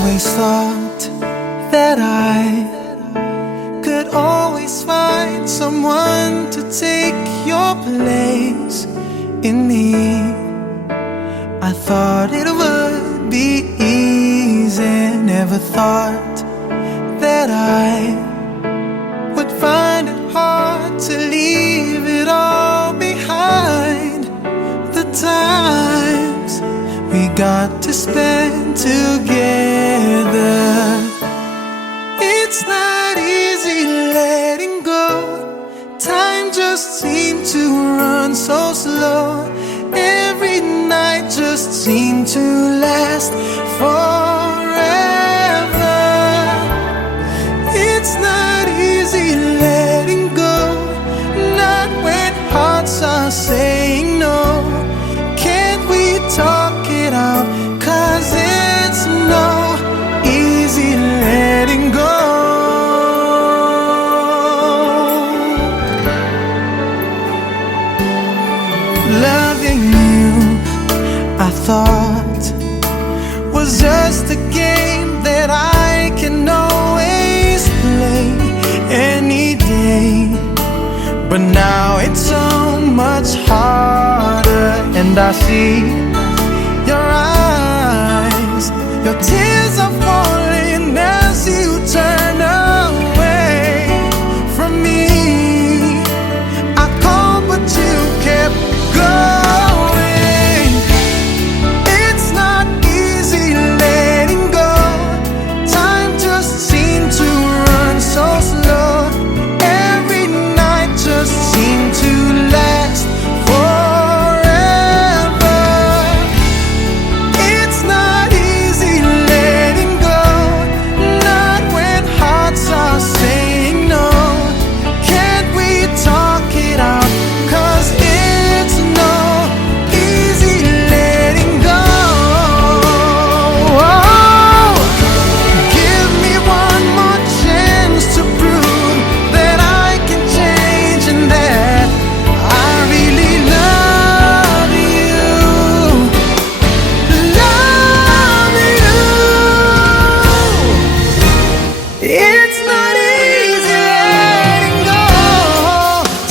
always thought that I could always find someone to take your place in me. I thought it would be easy, never thought that I would find it hard to leave it all behind. The times we got to spend together, it's not easy letting go. Time just seemed to run so slow. Every night just seemed to last forever. It's not easy letting go, not when hearts are saying no. Can't we talk it out? 'Cause it's no easy letting go. Loving you, I thought, was just a game that I can always play any day. But now it's so much harder, and I see your eyes, your tears are falling as you turn away from me. I called but you kept going. It's not easy letting go. Time just seemed to run so slow. Every night just seemed to last forever. It's not easy letting go, not when hearts are saying no. Can't we talk it out? 'Cause it's no easy letting go. Oh, give me one more chance to prove that I can change and that I really love you. Love you. It's not easy letting go.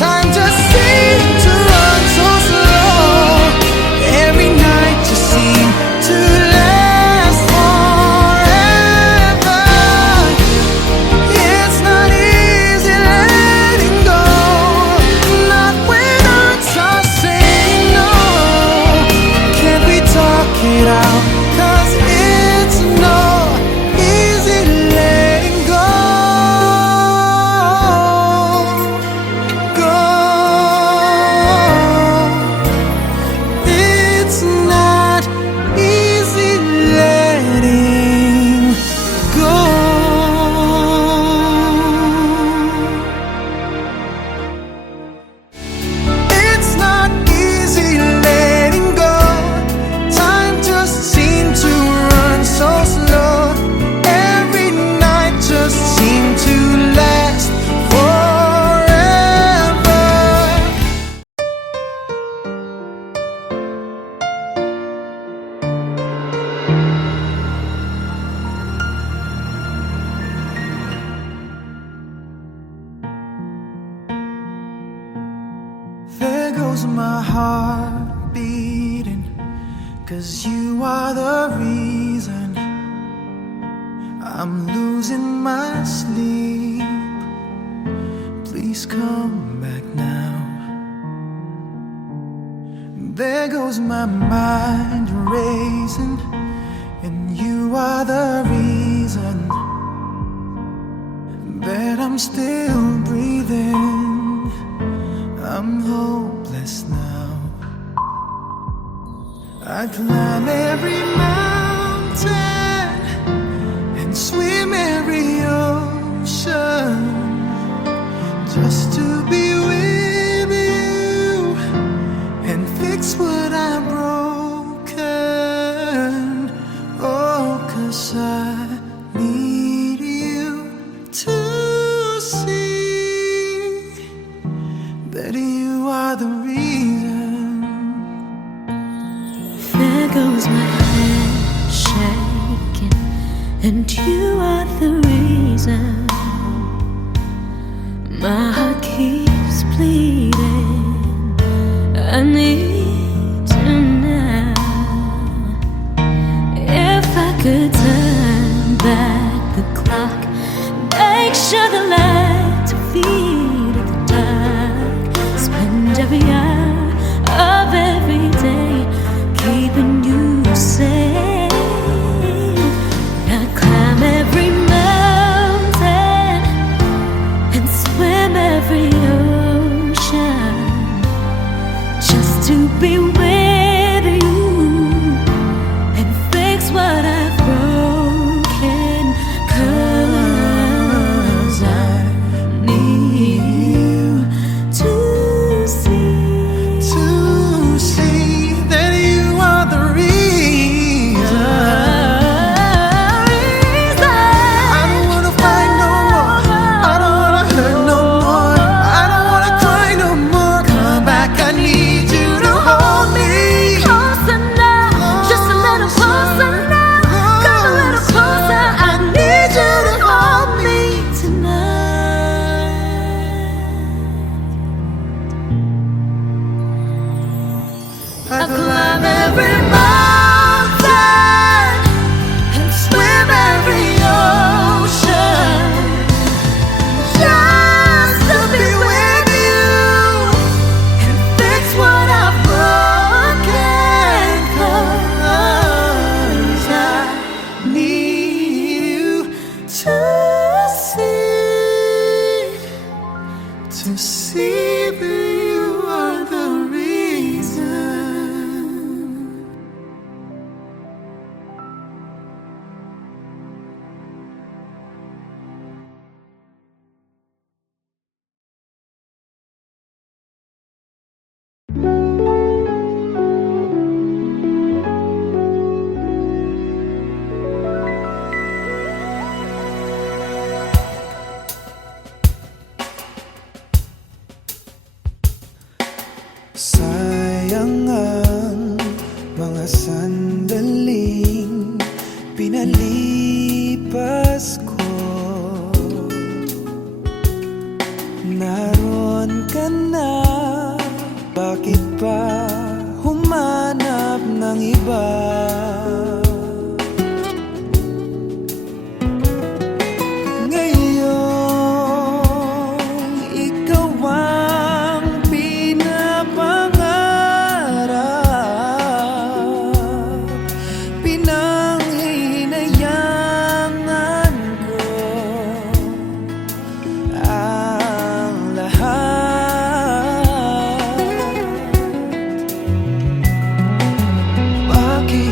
Time just seemed to run so slow. Every night just seemed to last forever. It's not easy letting go, not when hearts are saying no. Can't we talk it out? 'Cause it's no easy letting go. Go. It's not easy letting go. It's not easy letting go. Time just seemed to run so slow. Every night just seemed to last forever. There goes my heart beating, 'cause you are the reason I'm losing my sleep. Please come back now. There goes my mind racing, and you are the reason that I'm still breathing. I'm hopeless now. I climb every mountain and swim every ocean just to be with you and fix what I've broken. Oh, 'cause I need you to see that you are the reason. There goes my head shaking and you are the reason my heart keeps bleeding. I need you now. If I could turn back the clock, make sure the lights are feed at the dark, spend every hour of every day keeping you safe. I'd climb every mountain and swim every ocean just to be with you and fix what I've broken. 'Cause I need you to see that you are the reason. I don't wanna fight no more. I don't wanna hurt no more. I don't wanna cry no more. Come back, I need you to hold me. closer now, just a little closer now. Come a little closer, I need you to hold me tonight. I climb every mountain and swim every ocean just to be with you and fix what I've broken. 'Cause I need you to see that you are the reason. Sayang ang mga sandaling pinalipas ko. Naroon ka na, bakit pa humanap ng iba? Ngayon, ikaw ang pinapangarap, pinanghinayangan ko ang lahat. Bakit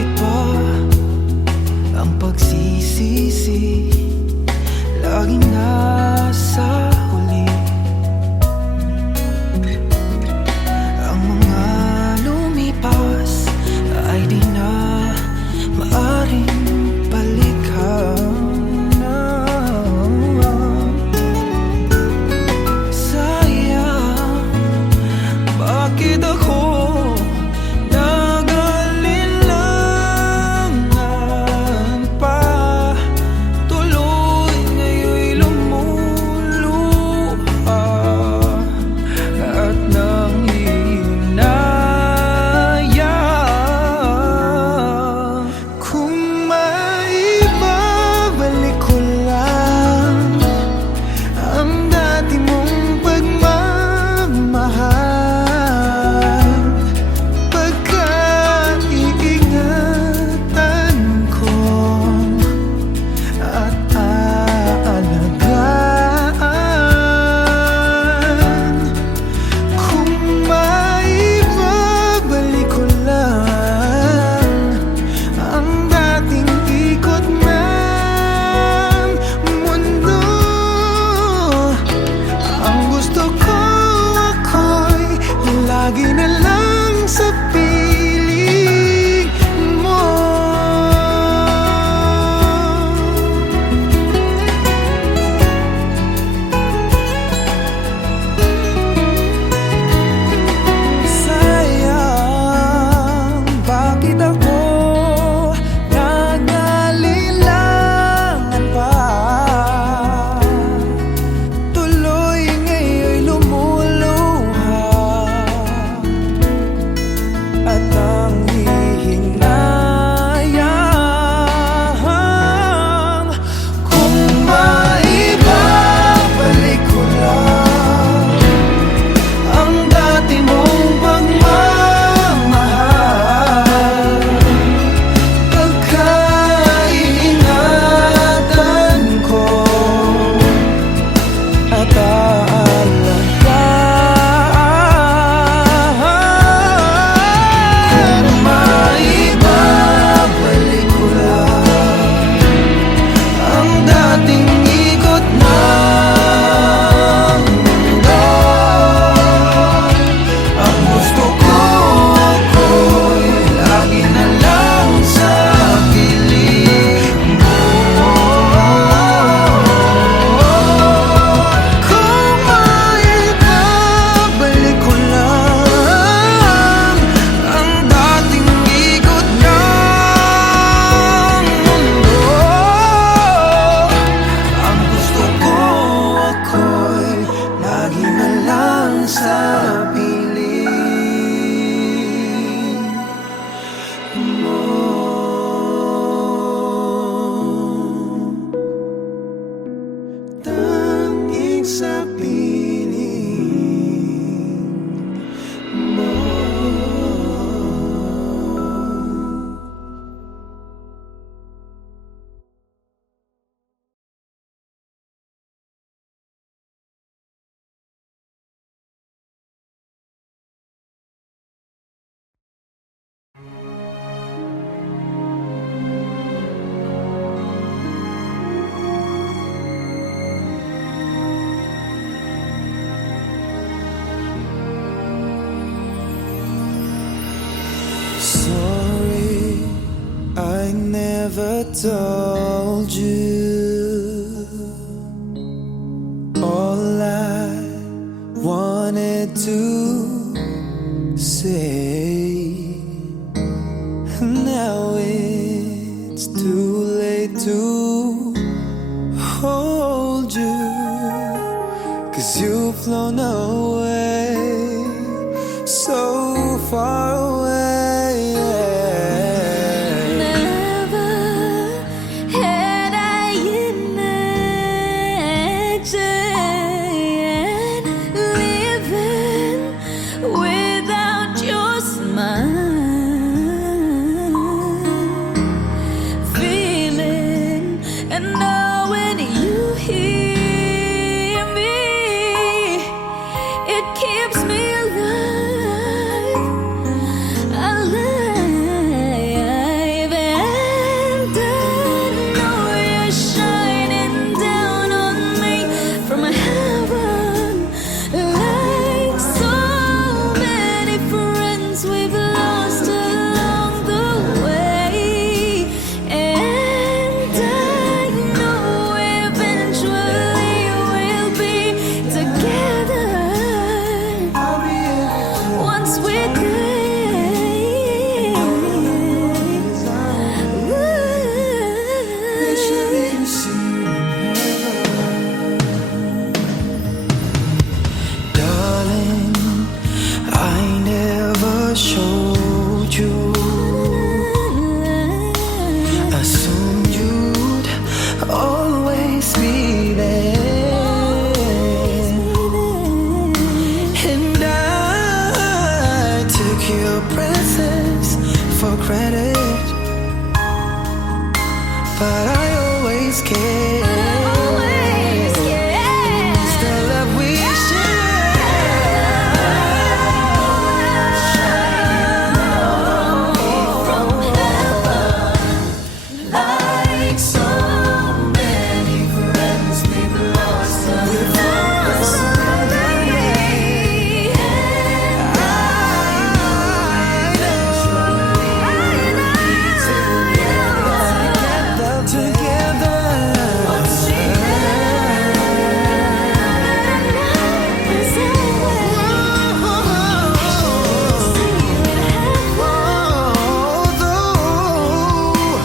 I never told you all I wanted to say. Now it's too late to hold you, 'cause you've flown away, so far away. Never had I imagined living without your smile, feeling and knowing you hear me, it keeps me alive, alive. And I know you're shining down on me from heaven, like so many friends we've lost along the way. And I know eventually we'll be together once we're there. Darling, I never showed you. Assumed you'd always be there, and I took your presence for granted, but I always cared. It's the love we like so many friends we've lost together. Although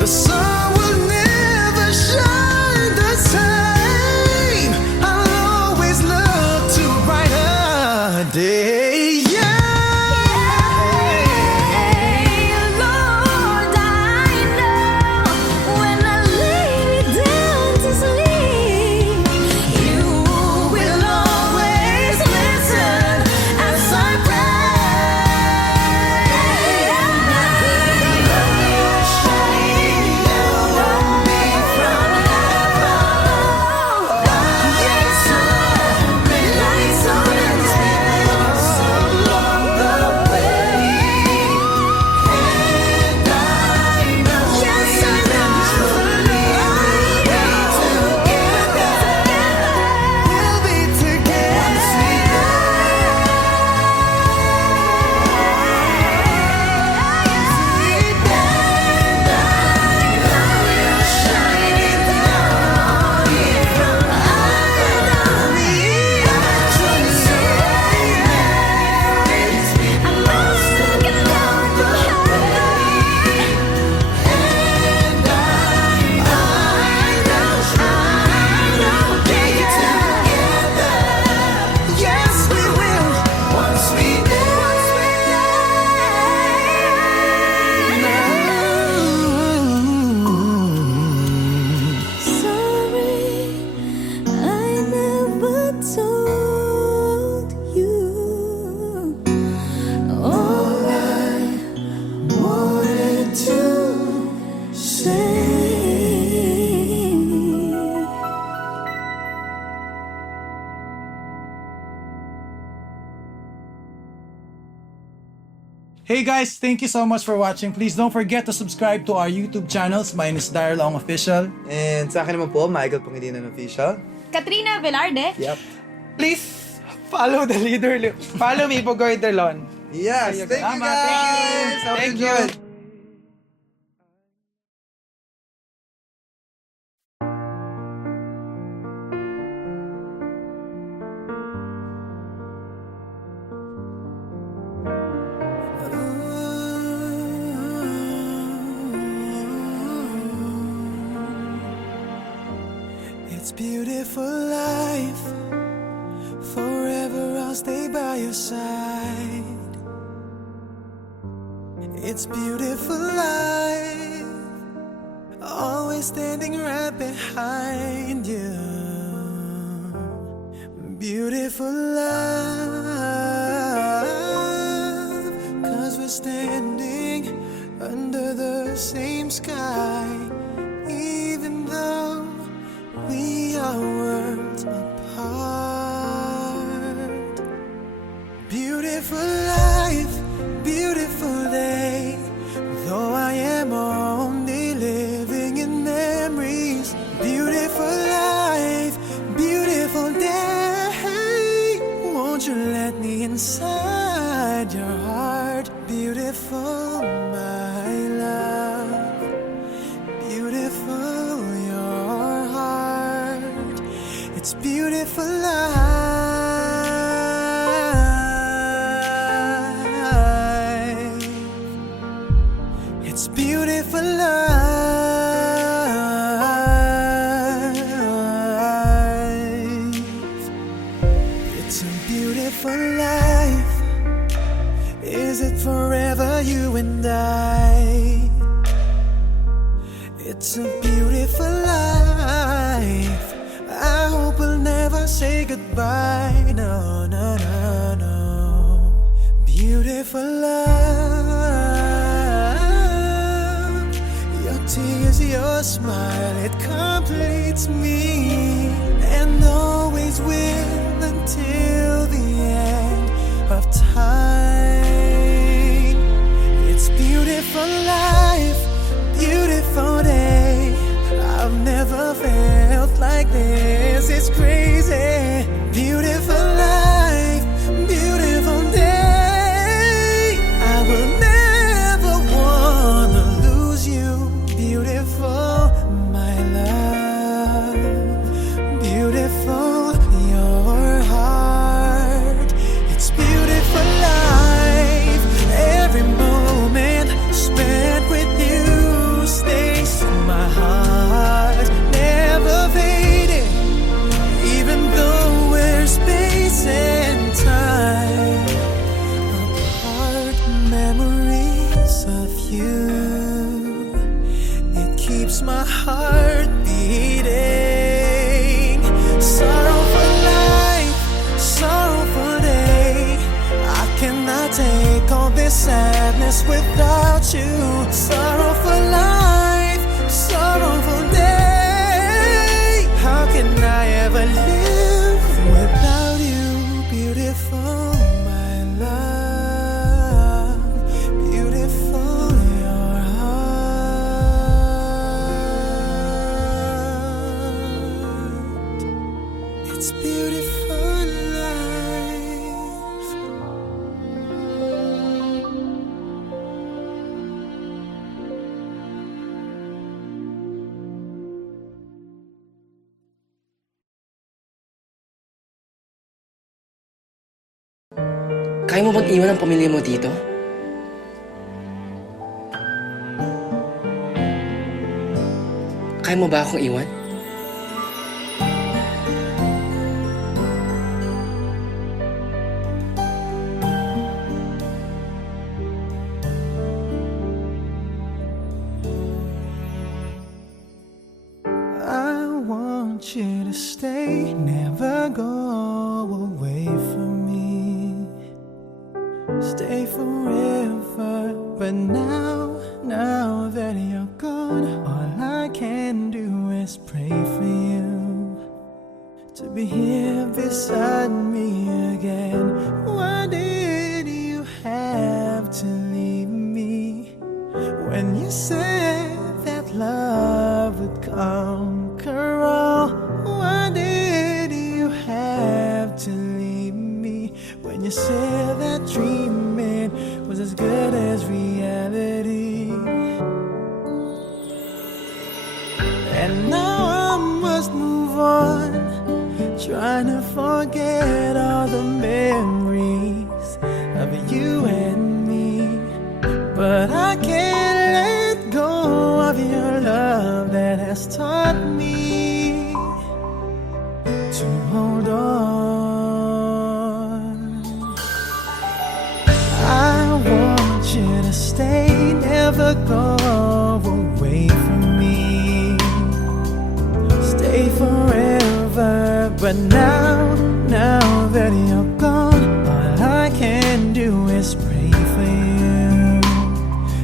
the sun will never shine the same, I'll always look to a brighter day. Lord, I know when I lay me down to sleep, you will always listen as I We'll be Yes, we will. Once we sorry, I never told you all I wanted to say. Hey guys, thank you so much for watching. Please don't forget to subscribe to our YouTube channels. Mine is Daryl Ong Official. And sa akin naman po, Michael Pangilinan Official. Katrina Velarde. Yep. Please follow the leader. Follow me, Pugoy Delon. Yes, thank you Tama, guys! thank you. Sounds Thank good. you. beautiful life. Forever I'll stay by your side. It's beautiful life. Always standing right behind you. Beautiful love. 'Cause we're standing under the same sky. Even though we are worlds apart. Beautiful life, beautiful day. Though I am only living in memories. Beautiful life, beautiful day. Won't you let me inside your heart? Beautiful, my love. Beautiful, your heart. It's beautiful life. It's beautiful life. It's a beautiful life. Is it forever, you and I? It's a beautiful life. I hope we'll never say goodbye. No, no, no, no. Beautiful love. Your tears, your smile, it completes me. And always will until the end of time. It's beautiful life, beautiful day. I've never felt like this. It's crazy. Beautiful life, beautiful day. I will never wanna lose you. Beautiful, my love. Beautiful, your heart. It's beautiful life. Every moment spent with you stays in my heart, never fading. Even though we're space and time apart, memories of you, it keeps my heart beating. Sorrowful life, sorrowful day. I cannot take all this sadness without you. Sorrowful life, sorrowful day. How can I ever live without you? Beautiful, my love. Beautiful, your heart. It's beautiful life. Kaya mo bang iwan ang pamilya mo dito? Kaya mo ba akong iwan? I want you to stay, never go away from me. Stay forever, but now that you're gone, all I can do is pray for you to be here beside me again. Why did you have to leave me when you said that love would conquer all? Why did you have to leave me when you said that dreaming was as good as reality? And now I must move on, trying to forget all the memories of you and me. But I can't let go of your love that has taught me never go away from me. Stay forever, but now that you're gone, all I can do is pray for you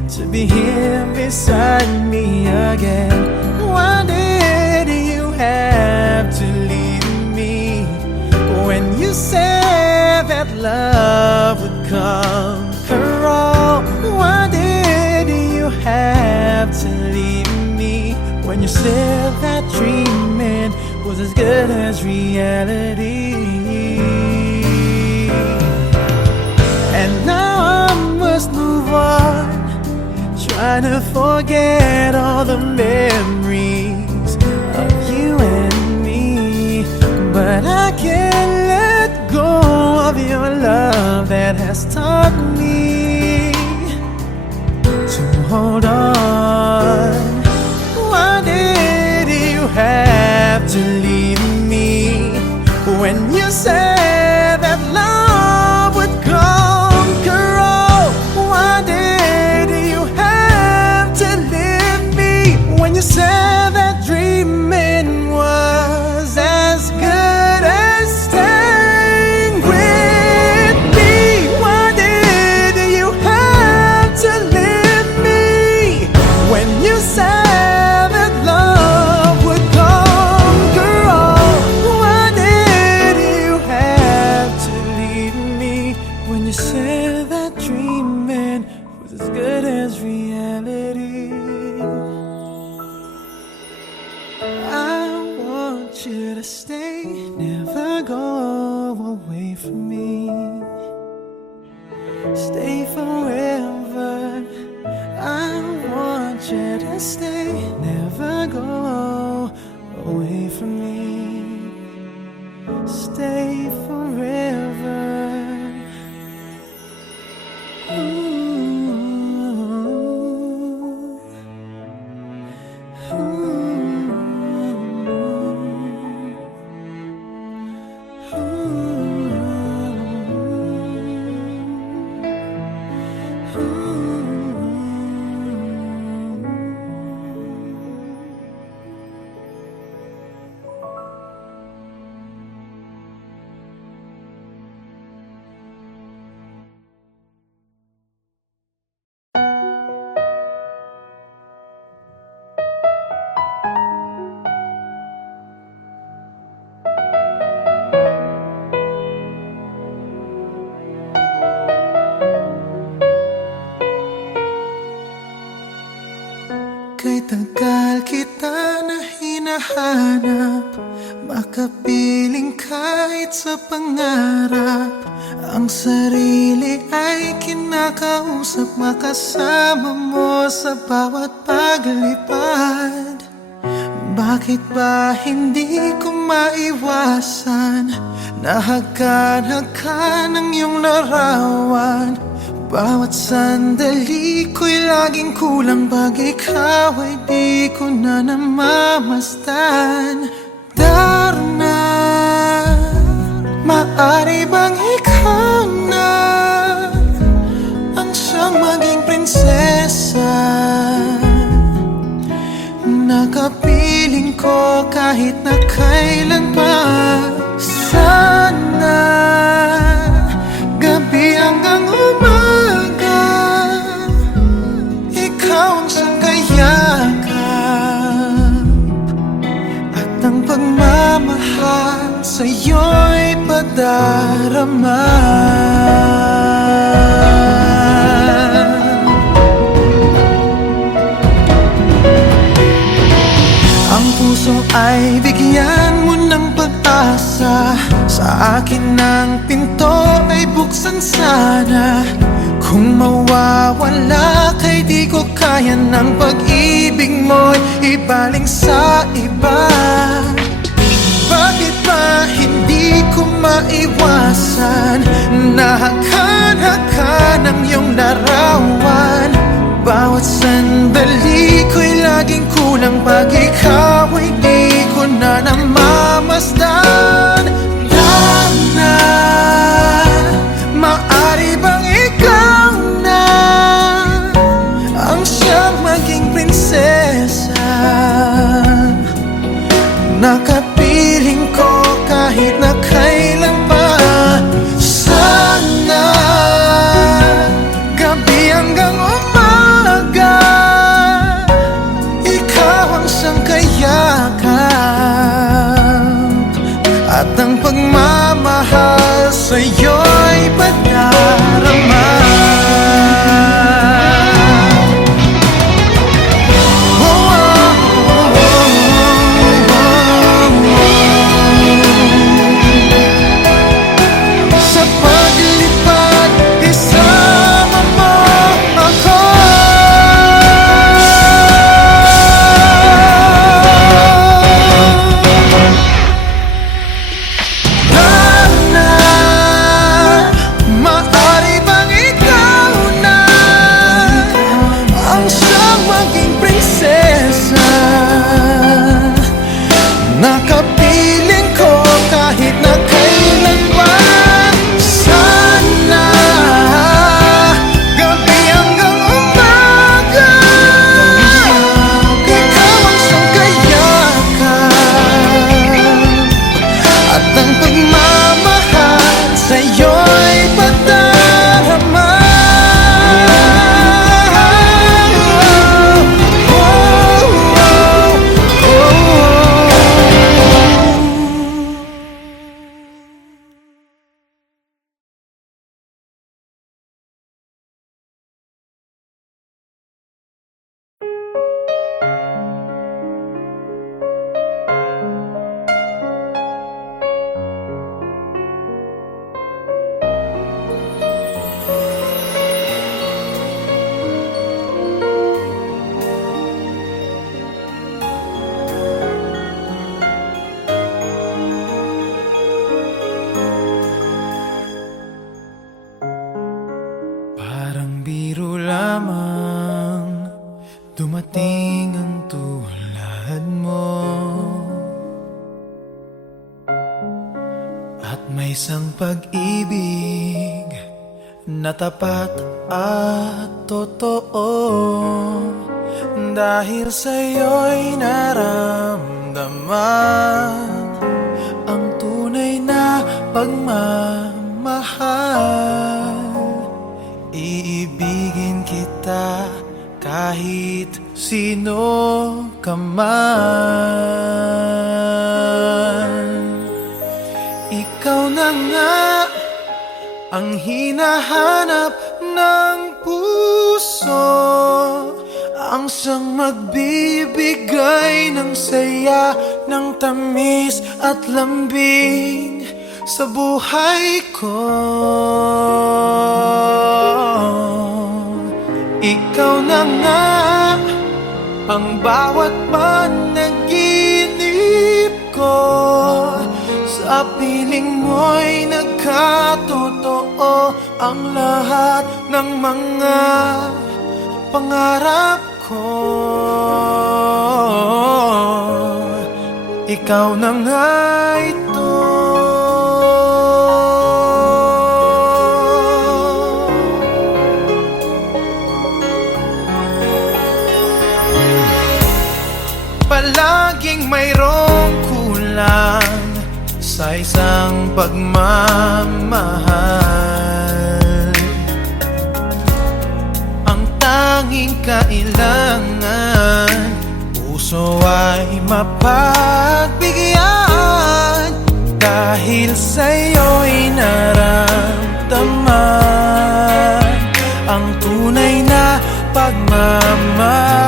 to be here beside me again. Why did you have to leave me when you said that love would conquer all? Why did you have to leave me when you said that dreaming was as good as reality? And now I must move on, trying to forget all the memories of you and me. But I can't let go of your love that has taught me to hold on. Why did you have to leave me when you said that love would conquer all? Why did you have to leave me when you said that dreaming was as good as staying with me? Why did you have to leave me when you said that love would conquer all? Why did you have to leave me when you said that dreaming was as good as reality? I want you to stay, never go away from me. Stay forever. I want you to stay, never go away from me. Stay forever. Kay tagal kita na hinahanap, makapiling kahit sa pangarap. Ang sarili ay kinakausap, makasama mo sa bawat paglipad. Bakit ba hindi ko maiwasan? Nahagkan-hagkan ang iyong larawan. Bawat sandali ko'y laging kulang, pag ikaw ay di ko na namamasdan. Darna, maaari bang ikaw na ang siyang maging prinsesa? Nakapiling ko kahit na kailan pa. Sana gabi hanggang umaga, ikaw ang siyang kayakap, at ang pagmamahal sa'yo'y padarama. Ang puso ay bigyan mo ng pag-asa, sa akin ang pinto ay buksan sana. Kung mawawala kay di ko kaya ng pag-ibig mo'y ibaling sa iba. Bakit ba hindi ko maiwasan? Nahagkan-hagkan ang iyong larawan. Bawat sandali ko'y laging kulang, pag ikaw ay di ko na namamasdan. Darna, maaari bang ikaw na ang siya Nakapiling ko kahit na kailan pa. Sana gabi hanggang umaga, ikaw ang siyang kayakap, at ang pagmamahal sa'yo'y padarama. Sa paglipad, isama mo ako. Sana maaari bang ikaw na ang siyang maging prinsesa? Nakapiling ko kahit na kailan pa. Sana gabi hanggang umaga, ikaw ang siyang kayakap, at ang pagmamahal sa'yo'y padarama. Parang biro lamang dumating ang tulad mo, at may isang pag-ibig na tapat at totoo. Dahil sa'yo'y naramdaman ang tunay na pagmamahal. Iibigin kita kahit sino ka man. Ikaw na nga ang hinahanap ng puso, ang siyang magbibigay ng saya, ng tamis at lambing sa buhay ko. Ikaw na nga ang bawat panaginip ko, sa piling mo'y nagkatotoo ang lahat ng mga pangarap ko. Ikaw na nga ito. Palaging mayroong kulang sa isang pagmamahal. Ang tanging kailangan, puso ay mapagbigyan. Dahil sa'yo'y naramdaman ang tunay na pagmamahal.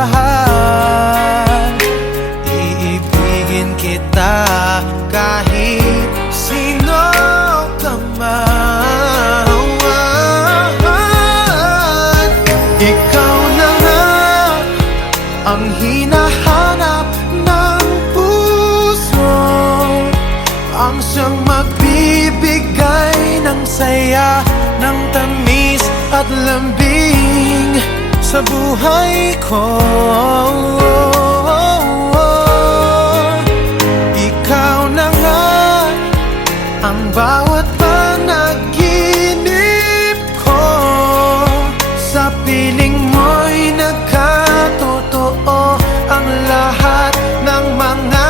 Iibigin kita kahit sino ka man. Ikaw na nga ang hinahanap ng puso, ang siyang magbibigay ng saya, ng tamis at lambing sa buhay ko. Ikaw na nga ang bawat panaginip ko, sa piling mo'y nagkatotoo ang lahat ng mga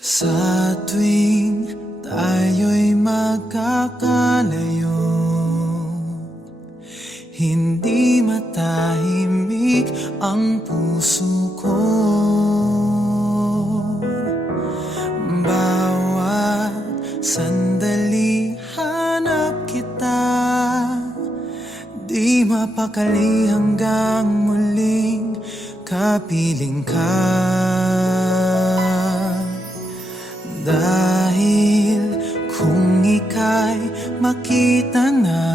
Sa tuwing tayo'y magkakalayo, hindi matahimik ang puso ko. Bawat sandali hanap kita, di mapakali hanggang muling kapiling ka. Dahil kung ika'y makita na,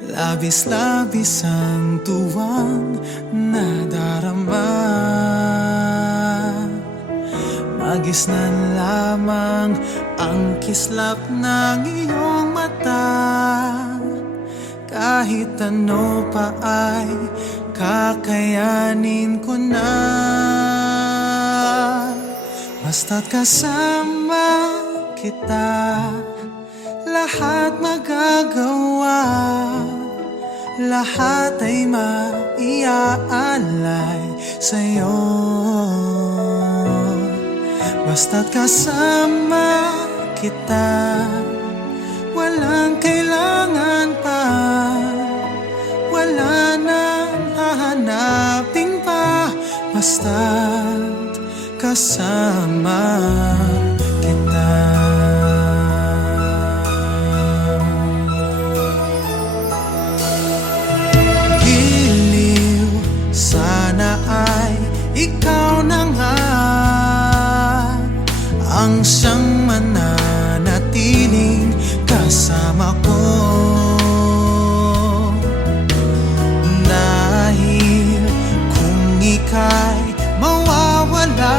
labis-labis ang tuwang nadarama. Magisnan lamang ang kislap ng iyong mata, kahit ano pa ay kakayanin ko na. Basta't kasama kita, lahat magagawa, lahat ay maiaalay sa'yo. Basta't kasama kita, walang kailangan pa, wala nang hahanapin pa. Basta't kasama kita. Giliw, sana ay ikaw na nga ang siyang mananatiling kasama ko. Dahil kung ika'y mawawala,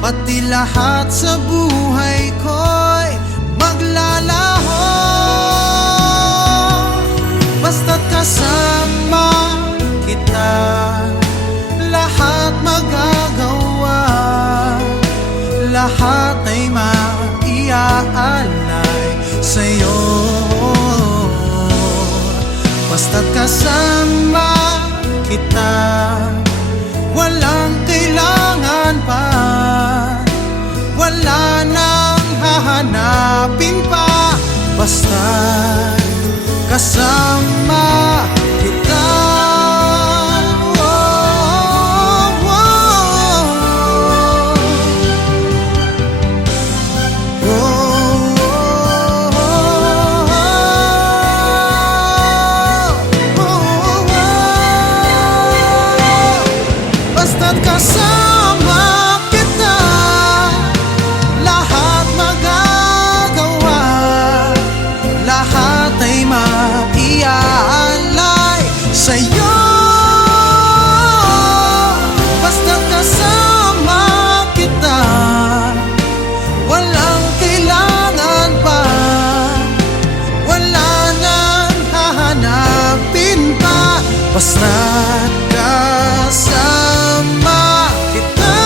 pati lahat sa buhay ko'y maglalaho. Basta't kasama kita, lahat magagawa, lahat ay maiaalay sa'yo. Basta't kasama kita, walang kailangan pa, wala nang hahanapin pa. Basta't kasama kita. Basta't kasama kita, lahat magagawa, lahat ay maiaalay sa'yo. Basta't kasama kita, walang kailangan pa, wala nang hahanapin pa. Basta't kasama kita.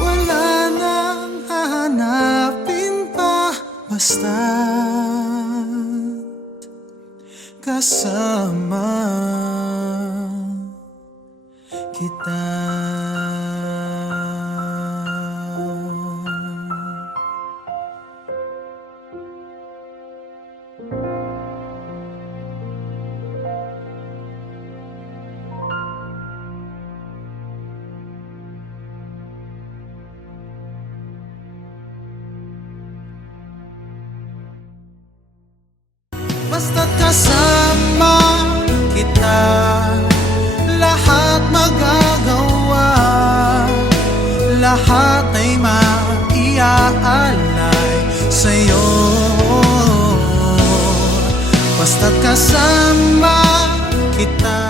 Wala nang hahanapin pa. Basta't kasama kita. Basta't kasama kita, lahat magagawa, lahat ay maiaalay sa'yo. Basta't kasama kita.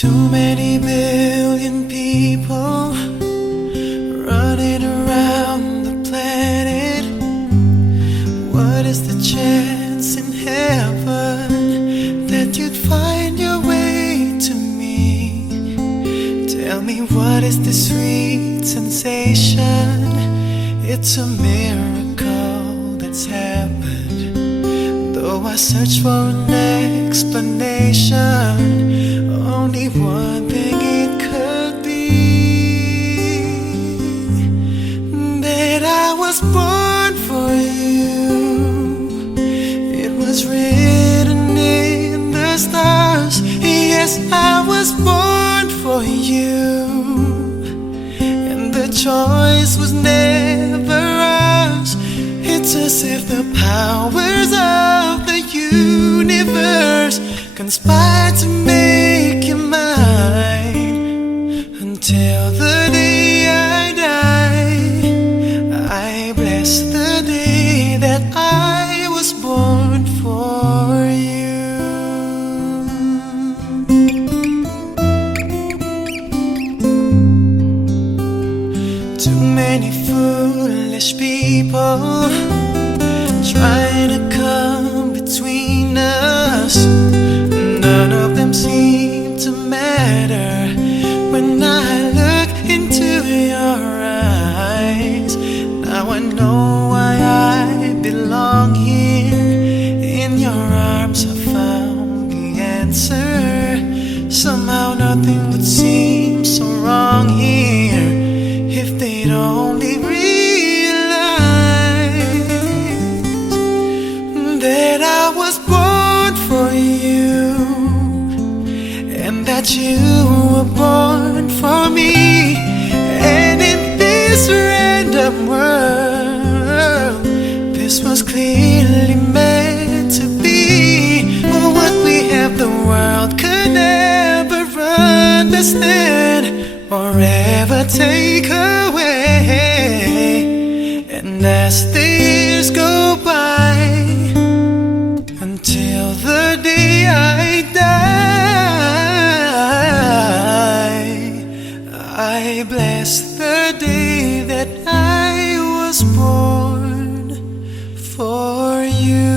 Too many billion people running around the planet. What is the chance in heaven that you'd find your way to me? Tell me, what is this sweet sensation? It's a miracle that's happened. Though I search for an explanation, only one thing it could be, that I was born for you. It was written in the stars. Yes, I was born for you, and the choice was never ours. It's as if the powers of the universe conspired to make you mine. Until the day I die, I bless the day that I was born for you. Too many foolish people trying to come between us. None of them seem to matter when I look into your eyes. Now I know why I belong here. In your arms I found the answer. Somehow nothing would seem so wrong here if they'd only realize that I was born for you, and that you were born for me. And in this random world, this was clearly meant to be. What we have, the world could never understand or ever take away. And as the years go by, until the day I die, I bless the day that I was born for you.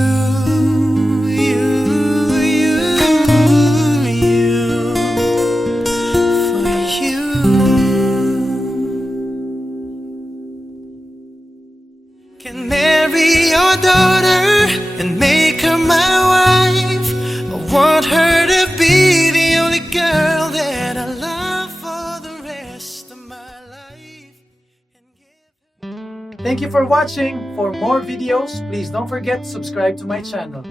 Can marry your daughter and make her my wife. I want her to be the only girl that I love for the rest of my life. Thank you for watching. For more videos, please don't forget to subscribe to my channel.